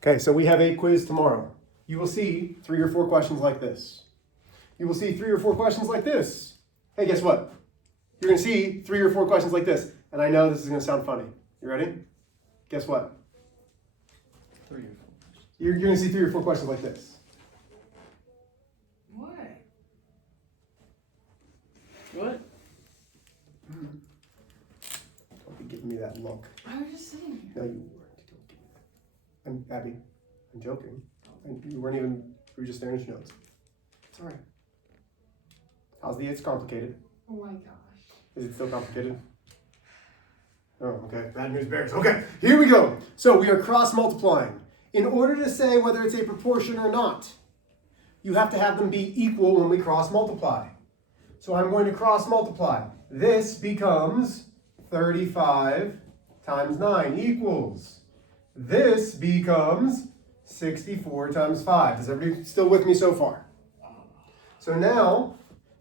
Okay, so we have a quiz tomorrow. You will see 3 or 4 questions like this. You will see 3 or 4 questions like this. Hey, guess what? You're going to see 3 or 4 questions like this. And I know this is going to sound funny. You ready? Guess what? 3 or 4 questions. You're going to see 3 or 4 questions like this. What? What? Don't be giving me that look. I was just sitting here. No, you weren't. Don't give me that. I'm Abby. I'm joking. And you weren't even. You were just staring at your notes. It's all right. How's the It's complicated? Oh my gosh. Is it still complicated? Oh, okay. Bad news bears. Okay, here we go. So we are cross multiplying. In order to say whether it's a proportion or not, you have to have them be equal when we cross multiply. So I'm going to cross multiply. This becomes 35 times 9 equals. This becomes 64 times 5. Is everybody still with me so far? So now,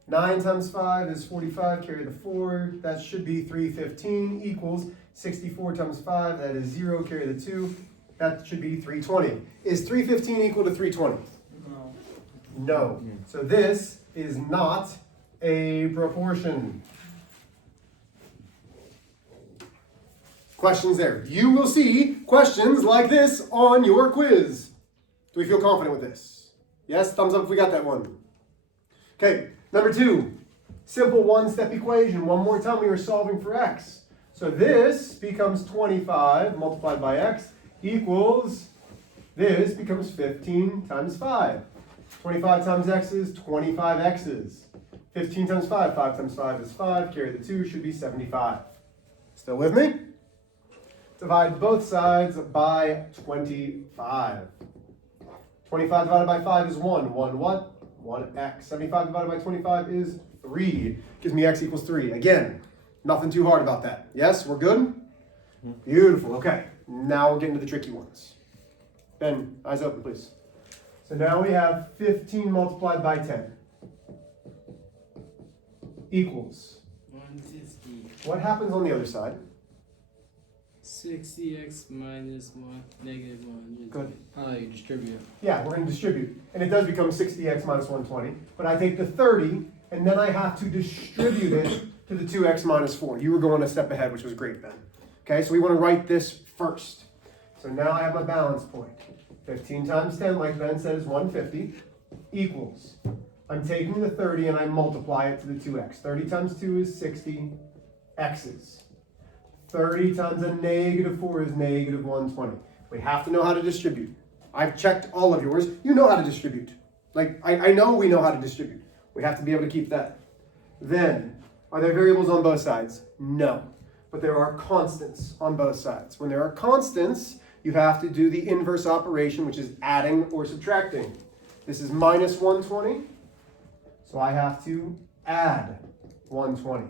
9 times 5 is 45, carry the 4. That should be 315 equals 64 times 5. That is 0, carry the 2. That should be 320. Is 315 equal to 320? No. No. So this is not a proportion. Questions there. You will see questions like this on your quiz. Do we feel confident with this? Yes? Thumbs up if we got that one. Okay, number 2. Simple one-step equation. One more time, we are solving for x. So this becomes 25 multiplied by x equals, this becomes 15 times 5. 25 times x is 25 x's. 15 times 5, 5 times 5 is 5. Carry the 2, should be 75. Still with me? Divide both sides by 25. 25 divided by 5 is 1. 1 what? 1x. 75 divided by 25 is 3. Gives me x equals 3. Again, nothing too hard about that. Yes, we're good? Beautiful. Okay, now we're getting to the tricky ones. Ben, eyes open, please. So now we have 15 multiplied by 10 equals. 150. What happens on the other side? 60x minus 1, negative 1. Good. How do you distribute? Yeah, we're going to distribute. And it does become 60x minus 120. But I take the 30, and then I have to distribute it to the 2x minus 4. You were going a step ahead, which was great, Ben. Okay, so we want to write this first. So now I have my balance point. 15 times 10, like Ben said, is 150, equals. I'm taking the 30 and I multiply it to the 2x. 30 times 2 is 60 x's. 30 times a negative 4 is negative 120. We have to know how to distribute. I've checked all of yours. You know how to distribute. Like, I know we know how to distribute. We have to be able to keep that. Then, are there variables on both sides? No. But there are constants on both sides. When there are constants, you have to do the inverse operation, which is adding or subtracting. This is minus 120, so I have to add 120.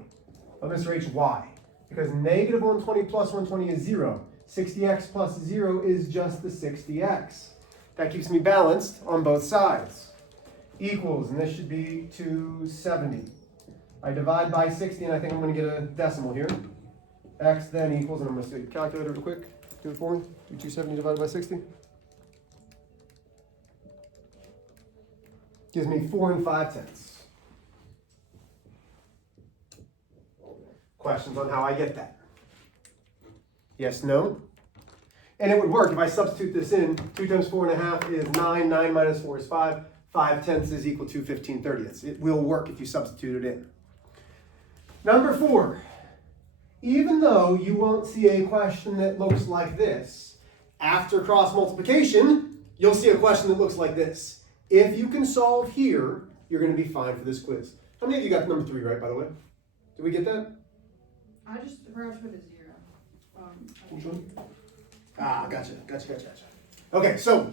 Oh, Mr. H, why? Because negative 120 plus 120 is 0. 60x plus 0 is just the 60x. That keeps me balanced on both sides. Equals, and this should be 270. I divide by 60, and I think I'm going to get a decimal here. X then equals, and I'm going to do a calculator real quick. Do it for me. Do 270 divided by 60. Gives me 4 5/10. Questions on how I get that? Yes, no? And it would work if I substitute this in. 2 times 4 1/2 is 9. 9 minus 4 is 5. 5/10 is equal to 15/30. It will work if you substitute it in. Number 4. Even though you won't see a question that looks like this, after cross multiplication, you'll see a question that looks like this. If you can solve here, you're going to be fine for this quiz. How many of you got number 3 right, by the way? Did we get that? I just forgot to put a 0. Which one? Ah, gotcha. Okay, so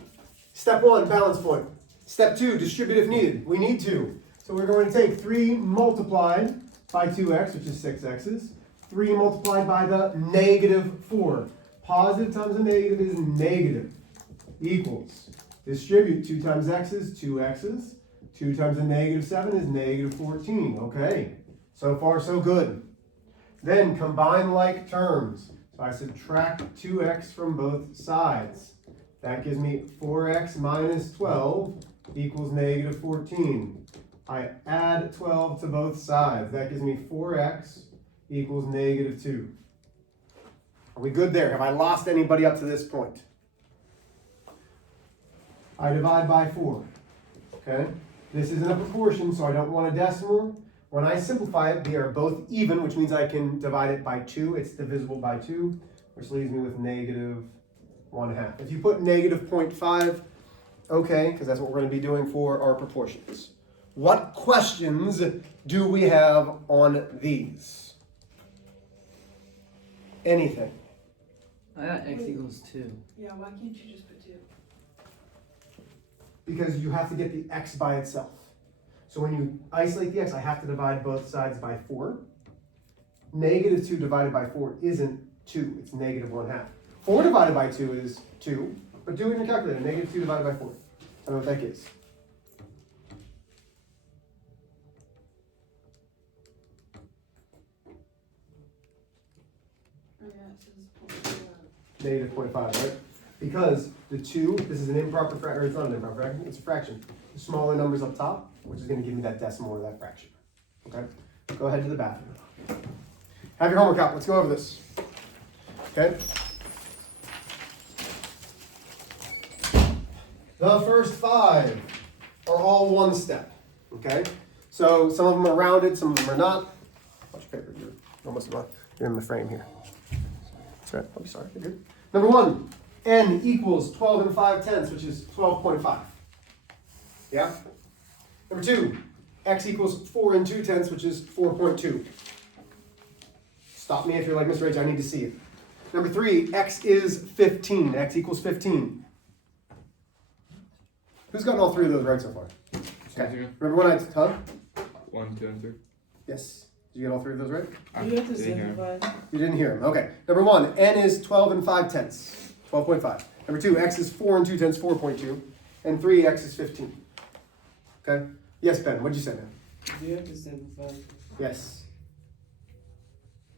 step 1, balance point. Step 2, distribute if needed. We need to. So we're going to take 3 multiplied by 2x, which is 6x's. 3 multiplied by the negative 4. Positive times a negative is negative. Equals. Distribute 2 times x is 2x's. 2 times a negative 7 is negative 14. Okay, so far so good. Then combine like terms. So I subtract 2x from both sides. That gives me 4x minus 12 equals negative 14. I add 12 to both sides. That gives me 4x equals negative 2. Are we good there? Have I lost anybody up to this point? I divide by 4. Okay? This isn't a proportion, so I don't want a decimal. When I simplify it, they are both even, which means I can divide it by 2. It's divisible by 2, which leaves me with negative 1/2. If you put negative 0.5, okay, because that's what we're going to be doing for our proportions. What questions do we have on these? Anything? I got x equals 2. Yeah, why can't you just put 2? Because you have to get the x by itself. So when you isolate the x, I have to divide both sides by 4. Negative 2 divided by 4 isn't 2, it's negative 1/2. 4 divided by 2 is 2, but do it in your calculator. Negative 2 divided by 4. I don't know what that is. Oh yeah, it says 0.5. Negative 0.5, right? Because the 2, this is an improper fraction, or it's not an improper fraction, it's a fraction. The smaller number's up top, which is going to give me that decimal or that fraction. Okay? Go ahead to the bathroom. Have your homework out. Let's go over this. Okay? The first 5 are all one step. Okay? So some of them are rounded, some of them are not. Watch your paper. You're almost not. You're in the frame here. That's right. I'll be sorry. You're good. Number 1, n equals 12 5/10, which is 12.5. Yeah? Number 2, x equals 4 2/10, which is 4.2. Stop me if you're like, Mr. H, I need to see it. Number 3, x is 15. X equals 15. Who's gotten all 3 of those right so far? Okay. Remember when I, huh? 1, 2, and 3. Yes. Did you get all 3 of those right? You have to didn't hear him. simplify. You didn't hear them. Okay. Number 1, n is 12 5/10. 12.5. Number 2, x is 4 2/10, 4.2. And 3, x is 15. Okay? Yes, Ben, what'd you say, man? Do you have to simplify? Yes.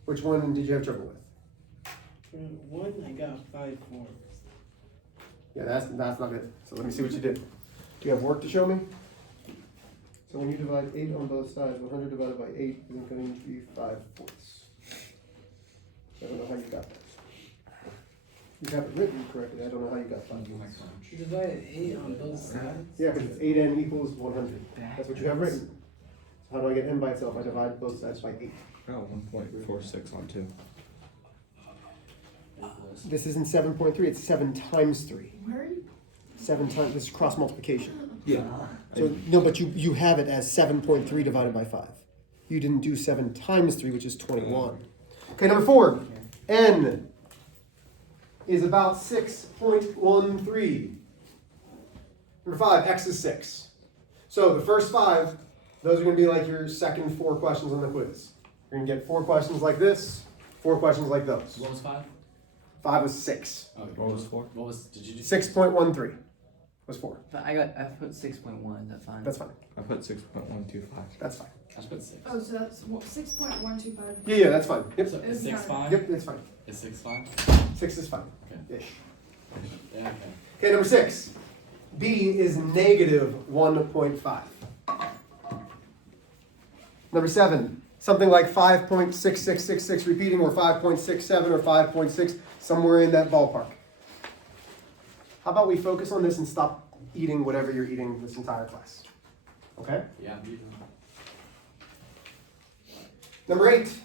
Which one did you have trouble with? For 1, I got 5 4. Yeah, that's not it. So let me see what you did. Do you have work to show me? So when you divide 8 on both sides, 100 divided by 8 is going to be 5/4. I don't know how you got that. You have it written correctly. I don't know how you got 5/4. You divided 8 on both sides? Yeah, because it's 8n equals 100. That's what you have written. So how do I get n by itself? I divide both sides by 8. Oh, 1.46 on 2. This isn't 7.3, it's 7 times 3. Where are you? 7 times, this is cross multiplication. Yeah. So, no, but you have it as 7.3 divided by 5. You didn't do 7 times 3, which is 21. Okay, number 4. N is about 6.13. Number 5, x is 6. So the first 5, those are going to be like your second 4 questions on the quiz. You're going to get 4 questions like this, 4 questions like those. What was 5? 5 was 6. Okay. What was 4? What was? Did you do? 6.13 was 4. But I put 6.1. Is that fine? That's fine. I put 6.125. That's fine. I just put 6. Oh, so that's 6.125. Yeah, that's fine. Yep. So is 6 5? Yep, it's fine. Is 6 5? 6 is fine. Okay. Ish. Yeah. Okay. Okay, number 6. B is negative 1.5. Number 7. Something like 5.6666 repeating, or 5.67 or 5.6, somewhere in that ballpark. How about we focus on this and stop eating whatever you're eating this entire class? Okay? Yeah. You Number 8.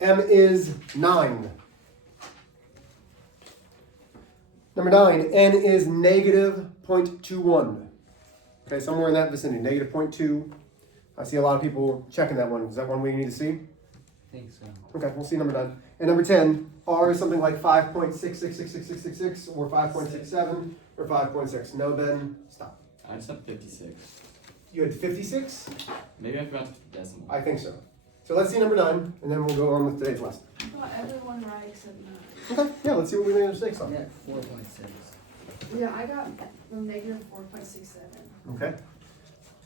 M is 9. Number 9. N is negative 0.21. Okay, somewhere in that vicinity. Negative 0.2. I see a lot of people checking that one. Is that one we need to see? I think so. Okay, we'll see number 9. And number 10, R is something like 5.666666 or 5.67 or 5.6. No, Ben, stop. I just have 56. You had 56? Maybe I forgot the decimal. I think so. So let's see number 9, and then we'll go on with today's lesson. I got everyone right except 9. Okay, yeah, let's see what we made mistakes I on. got 4.6. Yeah, I got negative 4.67. Okay.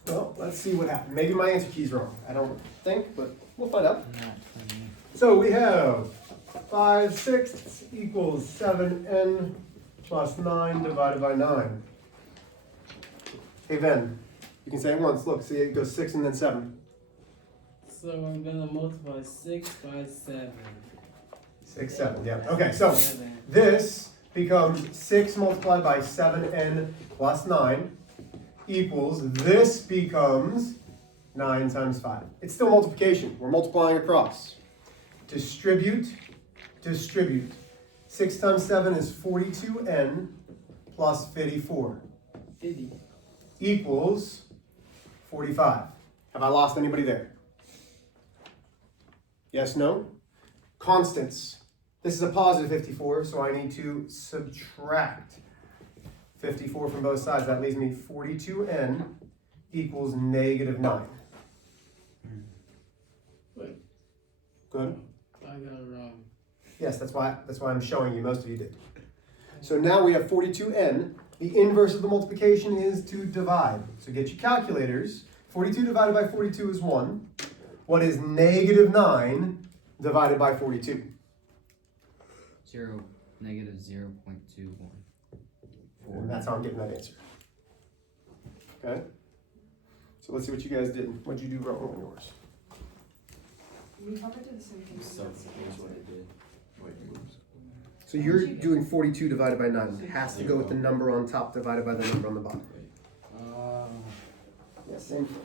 Well, let's see what happened. Maybe my answer key's wrong. I don't think, but we'll find out. Not 20. So we have 5/6 equals 7n plus 9 divided by 9. Hey, Ben, you can say it once. Look, see, it goes 6 and then 7. So I'm gonna multiply 6 by 7. 6, 7, yeah. Okay, so 7. this becomes 6 multiplied by 7n plus 9 equals, this becomes 9 times 5. It's still multiplication. We're multiplying across. Distribute, distribute. 6 times 7 is 42n plus 54 50. equals 45. Have I lost anybody there? Yes, no? Constants. This is a positive 54, so I need to subtract 54 from both sides. That leaves me 42n equals negative 9. Wait. Good? I got it wrong. Yes, that's why I'm showing you. Most of you did. So now we have 42n. The inverse of the multiplication is to divide. So get your calculators. 42 divided by 42 is 1. What is negative 9 divided by 42? Negative 0.21. And that's how I'm getting that answer. Okay? So let's see what you guys did. What'd you do wrong on yours? We probably did the same thing. So here's what I did. Wait, So you're doing 42 divided by 9. It has to go with the number on top divided by the number on the bottom. Yeah, same thing.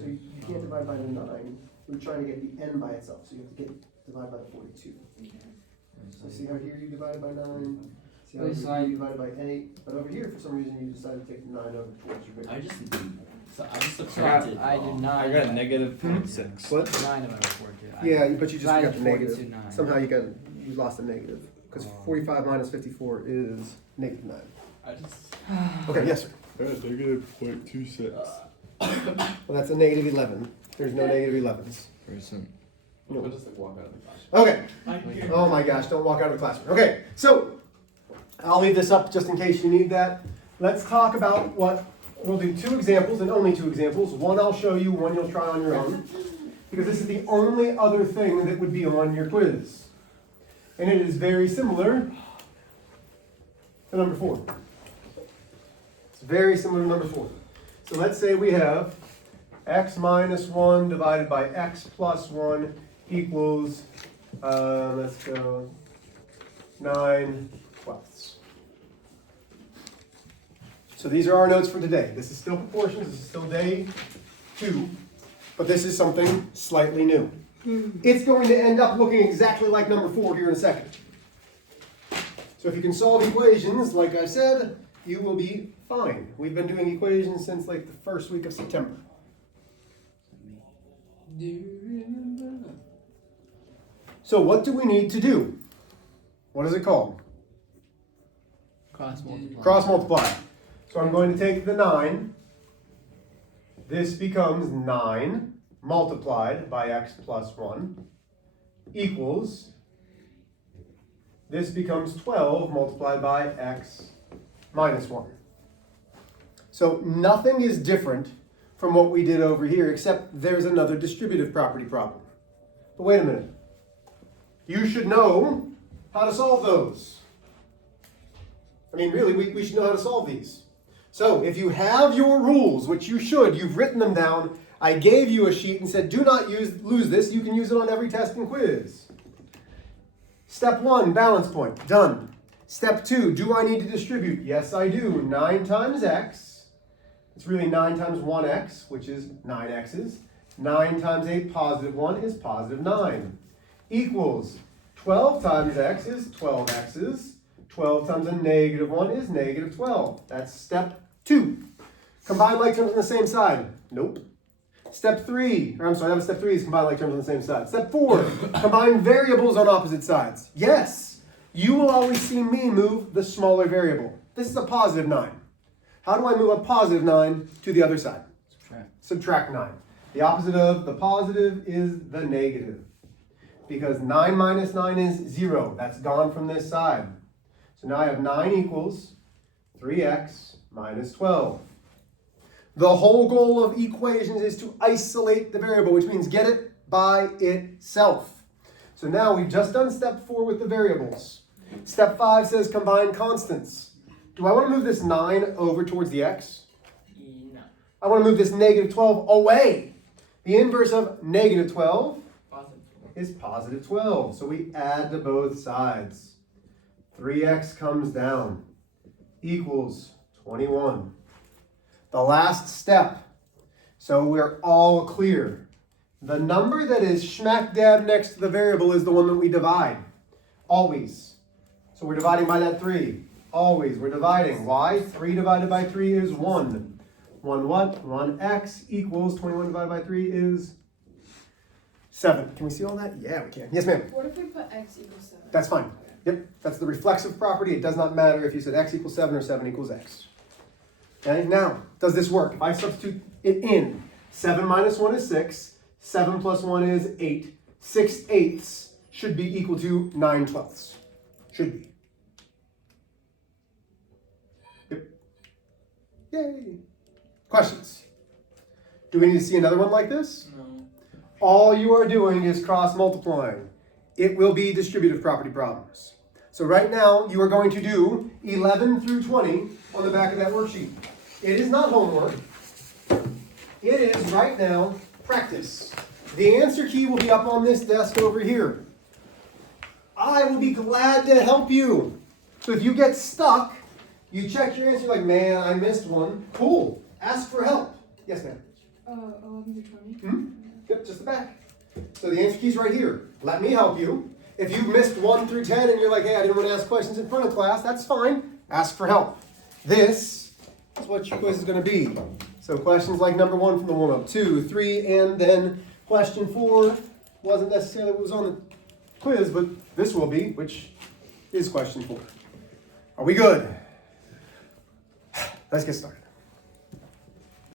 So you can't divide by the 9. We're trying to get the n by itself. So you have to divide by the 42. So see how here you divided by 9? See how here you divided by 8? But over here, for some reason, you decided to take the 9 over towards your big. I just subtracted. I did not. I got negative 0.6. What? 9 divided by 42. Yeah, but you just divided got the negative. 42, 9. Somehow you lost a negative. Because 45 minus 54 is negative 9. I just. Okay, yes, sir. I got negative 0.26. Well, that's a negative 11. There's no negative 11s. Percent. We'll just like walk out of the classroom. Okay. I hear. Oh my gosh, don't walk out of the classroom. Okay, so I'll leave this up just in case you need that. Let's talk about what, we'll do 2 examples and only 2 examples. One I'll show you, one you'll try on your own. Because this is the only other thing that would be on your quiz. And it is very similar to number 4. It's very similar to number 4. So let's say we have x minus 1 divided by x plus 1 equals, let's go, 9/12. So these are our notes for today. This is still proportions, this is still day 2, but this is something slightly new. It's going to end up looking exactly like number 4 here in a second. So if you can solve equations, like I said, you will be fine. We've been doing equations since like the first week of September. Do you remember? So what do we need to do? What is it called? Cross multiply. Cross multiply. So I'm going to take the 9. This becomes 9 multiplied by x plus 1 equals, this becomes 12 multiplied by x minus 1. So nothing is different from what we did over here, except there's another distributive property problem. But wait a minute. You should know how to solve those. I mean, really, we should know how to solve these. So if you have your rules, which you should, you've written them down. I gave you a sheet and said, do not lose this. You can use it on every test and quiz. Step 1, balance point, done. Step 2, do I need to distribute? Yes, I do. 9 times x. It's really 9 times 1x, which is 9x's. 9 times a positive 1 is positive 9. Equals 12 times x is 12x's. 12 times a negative 1 is negative 12. That's step 2. Combine like terms on the same side. Nope. Step 3, or I'm sorry, that was step 3 is combine like terms on the same side. Step 4, combine variables on opposite sides. Yes, you will always see me move the smaller variable. This is a positive 9. How do I move a positive 9 to the other side? Subtract 9. The opposite of the positive is the negative. Because 9 minus 9 is 0. That's gone from this side. So now I have 9 equals 3x minus 12. The whole goal of equations is to isolate the variable, which means get it by itself. So now we've just done step 4 with the variables. Step 5 says combine constants. do I want to move this 9 over towards the x? No. I want to move this negative 12 away. The inverse of negative 12 Positive. is positive 12. So we add to both sides. 3x comes down equals 21. The last step. So we're all clear. The number that is smack dab next to the variable is the one that we divide. Always. So we're dividing by that 3. Always. We're dividing. Why? 3 divided by 3 is 1. 1 what? 1x equals 21 divided by 3 is 7. Can we see all that? Yeah, we can. Yes, ma'am. What if we put x equals 7? That's fine. Okay. Yep, that's the reflexive property. It does not matter if you said x equals 7 or 7 equals x. Okay, now, does this work? If I substitute it in, 7 minus 1 is 6, 7 plus 1 is 8, 6/8 should be equal to 9/12. Should be. Yep. Yay. Questions? Do we need to see another one like this? No. All you are doing is cross multiplying. It will be distributive property problems. So right now, you are going to do 11 through 20 on the back of that worksheet. It is not homework. It is right now practice. The answer key will be up on this desk over here. I will be glad to help you. So if you get stuck, you check your answer like, man, I missed one. Cool. Ask for help. Yes, ma'am. 11 through 20? Hmm? Yep, just the back. So the answer key's right here. Let me help you. If you missed 1 through 10 and you're like, hey, I didn't want to ask questions in front of class, that's fine. Ask for help. This is what your quiz is going to be. So questions like number 1 from the warm-up, 2, 3, and then question 4 wasn't necessarily what was on the quiz, but this will be, which is question 4. Are we good? Let's get started.